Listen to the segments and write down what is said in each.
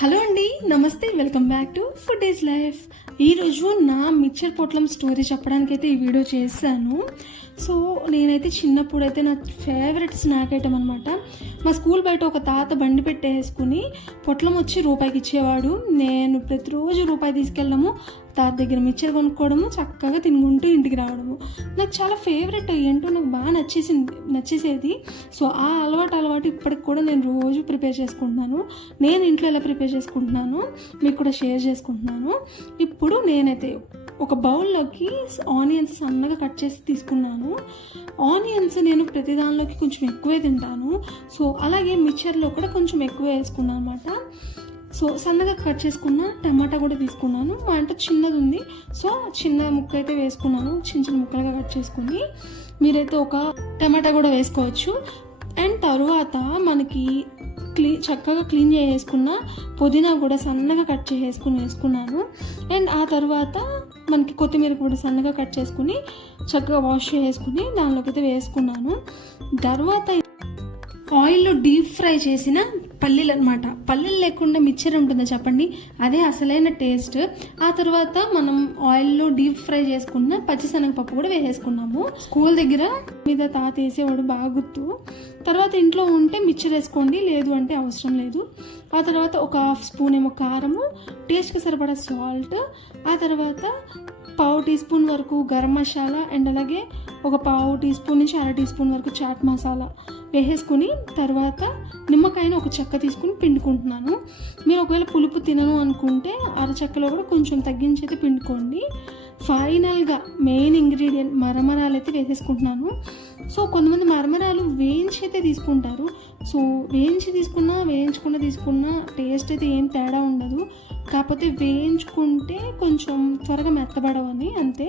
Hello అండి, నమస్తే, welcome back to food is life. ఈరోజు నా మిక్చర్ పొట్లం స్టోరీ చెప్పడానికైతే ఈ వీడియో చేశాను. సో నేనైతే చిన్నప్పుడు అయితే నా ఫేవరెట్ స్నాక్ ఐటమ్ అనమాట. మా స్కూల్ బయట ఒక తాత బండి పెట్టేసుకుని పొట్లం వచ్చి రూపాయికి ఇచ్చేవాడు. నేను ప్రతిరోజు రూపాయి తీసుకెళ్ళడము, తాత దగ్గర మిక్చర్ కొనుక్కోవడము, చక్కగా తినుకుంటూ ఇంటికి రావడము నాకు చాలా ఫేవరెట్. ఏంటో నాకు బాగా నచ్చేసేది. సో ఆ అలవాటు ఇప్పటికి కూడా నేను రోజు ప్రిపేర్ చేసుకుంటున్నాను. నేను ఇంట్లో ఎలా ప్రిపేర్ చేసుకుంటున్నాను మీకు కూడా షేర్ చేసుకుంటున్నాను. ఇప్పుడు నేనైతే ఒక బౌల్లోకి ఆనియన్స్ సన్నగా కట్ చేసి తీసుకున్నాను. ఆనియన్స్ నేను ప్రతి దానిలోకి కొంచెం ఎక్కువే తింటాను. సో అలాగే మిక్చర్లో కూడా కొంచెం ఎక్కువ వేసుకున్నాను అనమాట. సో సన్నగా కట్ చేసుకున్న టమాటా కూడా తీసుకున్నాను. మా ఇంట్లో చిన్నది ఉంది, సో చిన్న ముక్క అయితే వేసుకున్నాను. చిన్న చిన్న ముక్కలుగా కట్ చేసుకుని మీరైతే ఒక టమాటా కూడా వేసుకోవచ్చు. అండ్ తరువాత మనకి చక్కగా క్లీన్ చేసుకున్న పుదీనా కూడా సన్నగా కట్ వేసుకున్నాను. అండ్ ఆ తర్వాత మనకి కొత్తిమీర కూడా సన్నగా కట్ చేసుకుని చక్కగా వాష్ చేసుకుని దానిలోకి అయితే వేసుకున్నాను. తర్వాత ఆయిల్లో డీప్ ఫ్రై చేసిన పల్లీలు అనమాట. పల్లీలు లేకుండా మిక్చర్ ఉంటుందా చెప్పండి, అదే అసలైన టేస్ట్. ఆ తర్వాత మనం ఆయిల్లో డీప్ ఫ్రై చేసుకున్న పచ్చిశనగపప్పు కూడా వేసేసుకున్నాము. స్కూల్ దగ్గర మీద తాత వేసేవాడు, బాగా గుర్తు. తర్వాత ఇంట్లో ఉంటే మిక్చర్ వేసుకోండి, లేదు అంటే అవసరం లేదు. ఆ తర్వాత ఒక హాఫ్ స్పూన్ ఏమో కారము, టేస్ట్కి సరిపడా సాల్ట్, ఆ తర్వాత పావు టీ స్పూన్ వరకు గరం మసాలా, అండ్ అలాగే ఒక పావు టీ స్పూన్ నుంచి అర టీ స్పూన్ వరకు చాట్ మసాలా వేసేసుకుని తర్వాత నిమ్మకాయని ఒక చెక్క తీసుకుని పిండుకుంటున్నాను. మీరు ఒకవేళ పులుపు తినను అనుకుంటే అరచెక్కలో కూడా కొంచెం తగ్గించి అయితే పిండుకోండి. ఫైనల్గా మెయిన్ ఇంగ్రీడియంట్ మరమరాలు అయితే వేసేసుకుంటున్నాను. సో కొంతమంది మరమరాలు వేయించి అయితే తీసుకుంటారు. సో వేయించుకున్న తీసుకున్న టేస్ట్ అయితే ఏం తేడా ఉండదు. కాకపోతే వేయించుకుంటే కొంచెం త్వరగా మెత్తబడవని అంతే.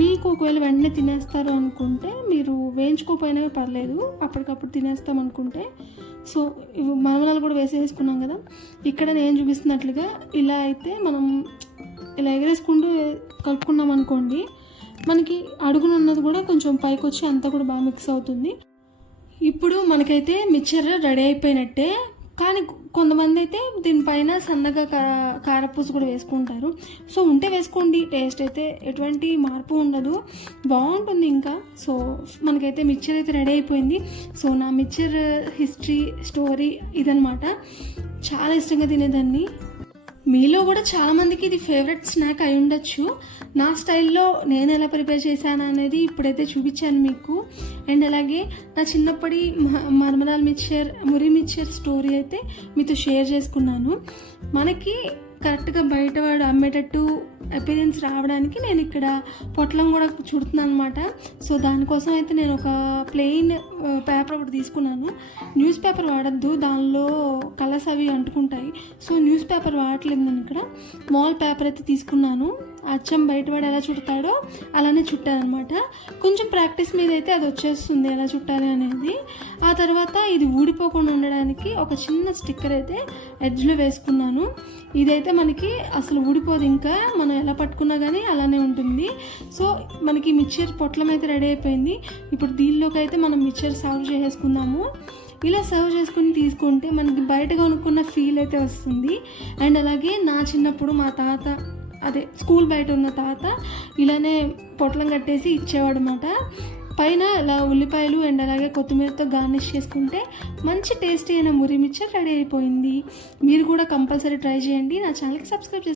మీకు ఒకవేళ వెంటనే తినేస్తారు అనుకుంటే మీరు వేయించుకోకపోయినా పర్లేదు, అప్పటికప్పుడు తినేస్తాం అనుకుంటే. సో మరమరాలు కూడా వేసేసుకున్నాం కదా. ఇక్కడ నేను చూపిస్తున్నట్లుగా ఇలా అయితే మనం ఇలా ఎగరేసుకుంటూ కలుపుకున్నాం అనుకోండి, మనకి అడుగునున్నది కూడా కొంచెం పైకి వచ్చి అంతా కూడా బాగా మిక్స్ అవుతుంది. ఇప్పుడు మనకైతే మిక్చర్ రెడీ అయిపోయినట్టే. కానీ కొంతమంది అయితే దీనిపైన సన్నగా కారపూస కూడా వేసుకుంటారు. సో ఉంటే వేసుకోండి, టేస్ట్ అయితే ఎటువంటి మార్పు ఉండదు, బాగుంటుంది ఇంకా. సో మనకైతే మిక్చర్ అయితే రెడీ అయిపోయింది. సో నా మిక్చర్ హిస్టరీ స్టోరీ ఇదనమాట. చాలా ఇష్టంగా తినేదాన్ని. మీలో కూడా చాలామందికి ఇది ఫేవరెట్ స్నాక్ అయి ఉండొచ్చు. నా స్టైల్లో నేను ఎలా ప్రిపేర్ చేశాను అనేది ఇప్పుడైతే చూపించాను మీకు. అండ్ అలాగే నా చిన్నప్పటి మరమరాల మిక్చర్, మురి మిక్చర్ స్టోరీ అయితే మీతో షేర్ చేసుకున్నాను. మనకి కరెక్ట్గా బయటవాడు అమ్మేటట్టు అపీరెన్స్ రావడానికి నేను ఇక్కడ పొట్లం కూడా చుడుతున్నాను అనమాట. సో దానికోసం అయితే నేను ఒక ప్లెయిన్ పేపర్ ఒకటి తీసుకున్నాను. న్యూస్ పేపర్ వాడద్దు, దానిలో కలర్స్ అవి అంటుకుంటాయి. సో న్యూస్ పేపర్ వాడట్లేదు నేను ఇక్కడ. మాల్ పేపర్ అయితే తీసుకున్నాను. అచ్చం బయటవాడు ఎలా చుడతాడో అలానే చుట్టాను అనమాట. కొంచెం ప్రాక్టీస్ మీద అయితే అది వచ్చేస్తుంది ఎలా చుట్టాలి అనేది. ఆ తర్వాత ఇది ఊడిపోకుండా ఉండడానికి ఒక చిన్న స్టిక్కర్ అయితే ఎడ్జ్లో వేసుకున్నాను. ఇదైతే మనకి అసలు ఊడిపోదు, ఇంకా మనం ఎలా పట్టుకున్నా కానీ అలానే ఉంటుంది. సో మనకి మిక్చర్ పొట్లం అయితే రెడీ అయిపోయింది. ఇప్పుడు దీనిలోకి అయితే మనం మిక్చర్ సర్వ్ చేసుకుందాము. ఇలా సర్వ్ చేసుకుని తీసుకుంటే మనకి బయట కొనుక్కున్న ఫీల్ అయితే వస్తుంది. అండ్ అలాగే నా చిన్నప్పుడు మా తాత, అదే స్కూల్ బయట ఉన్న తాత ఇలానే పొట్లం కట్టేసి ఇచ్చేవాడు అనమాట. పైన ఇలా ఉల్లిపాయలు అండ్ అలాగే కొత్తిమీరతో గార్నిష్ చేసుకుంటే మంచి టేస్టీ అయిన మురి మిక్చర్ రెడీ అయిపోయింది. మీరు కూడా కంపల్సరీ ట్రై చేయండి. నా ఛానల్కి సబ్స్క్రైబ్ చేయండి.